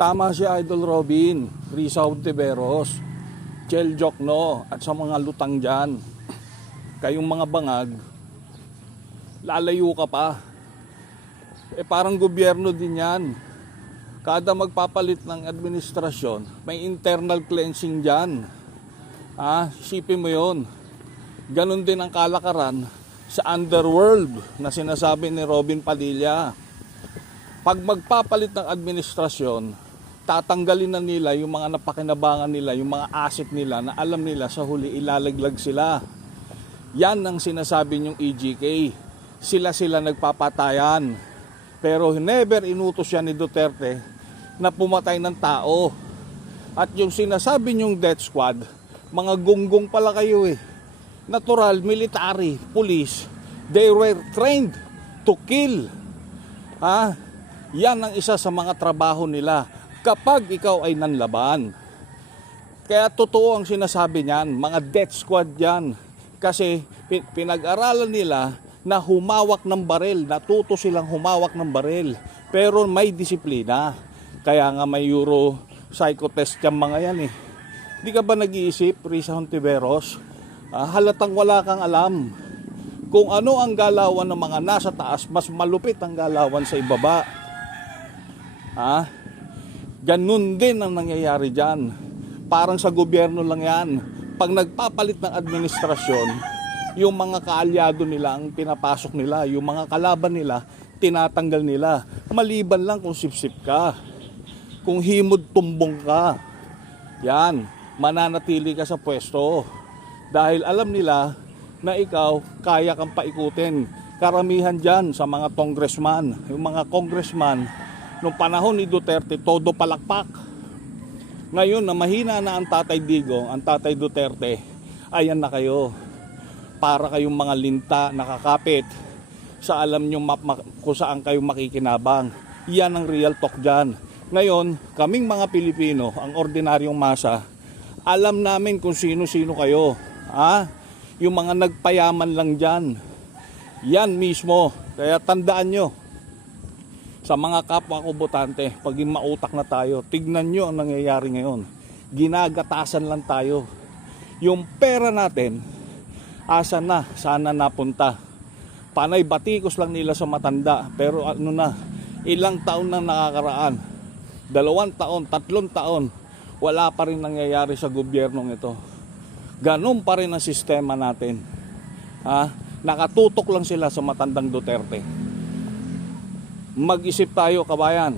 Tama si Idol Robin, Risa Hontiveros, Chel Jokno at sa mga lutang dyan. Kayong mga bangag, lalayo ka pa. Parang gobyerno din yan. Kada magpapalit ng administrasyon, may internal cleansing dyan. Isipin mo yun. Ganon din ang kalakaran sa underworld na sinasabi ni Robin Padilla. Pag magpapalit ng administrasyon, tatanggalin na nila yung mga napakinabangan nila, yung mga asset nila na alam nila sa huli ilalaglag sila. Yan ang sinasabi niyong EGK. Sila nagpapatayan. Pero never inutos yan ni Duterte na pumatay ng tao. At yung sinasabi niyong death squad, mga gunggong pala kayo eh. Natural, military, police, they were trained to kill. Yan ang isa sa mga trabaho nila kapag ikaw ay nanlaban. Kaya totoo ang sinasabi niyan, mga death squad yan. Kasi pinag-aralan nila na humawak ng baril, natuto silang humawak ng baril. Pero may disiplina. Kaya nga may Euro psychotest yung mga yan eh. Di ka ba nag-iisip, Risa Hontiveros? Halatang wala kang alam. Kung ano ang galawan ng mga nasa taas, mas malupit ang galawan sa ibaba. Ganun din ang nangyayari dyan. Parang sa gobyerno lang yan. Pag nagpapalit ng administrasyon, yung mga kaalyado nila ang pinapasok nila, yung mga kalaban nila, tinatanggal nila. Maliban lang kung sip-sip ka, kung himod tumbong ka, yan, mananatili ka sa pwesto. Dahil alam nila na ikaw kaya kang paikutin. Karamihan dyan sa mga congressman, yung mga congressman, nung panahon ni Duterte, todo palakpak. Ngayon na mahina na ang Tatay Digong, ang Tatay Duterte, ayan na kayo. Para kayong mga linta, nakakapit sa alam nyo kung saan kayo makikinabang. Yan ang real talk dyan. Ngayon, kaming mga Pilipino, ang ordinaryong masa, alam namin kung sino-sino kayo. Yung mga nagpayaman lang dyan. Yan mismo. Kaya tandaan nyo, sa mga kapwa ko botante, pag mautak na tayo, tignan nyo ang nangyayari ngayon. Ginagatasan lang tayo. Yung pera natin, asa na, sana napunta. Panay batikos lang nila sa matanda. Pero ilang taon nang nakakaraan. 2 taon, 3 taon, wala pa rin nangyayari sa gobyernong ito. Ganun pa rin ang sistema natin. Nakatutok lang sila sa matandang Duterte. Mag-isip tayo, kabayan.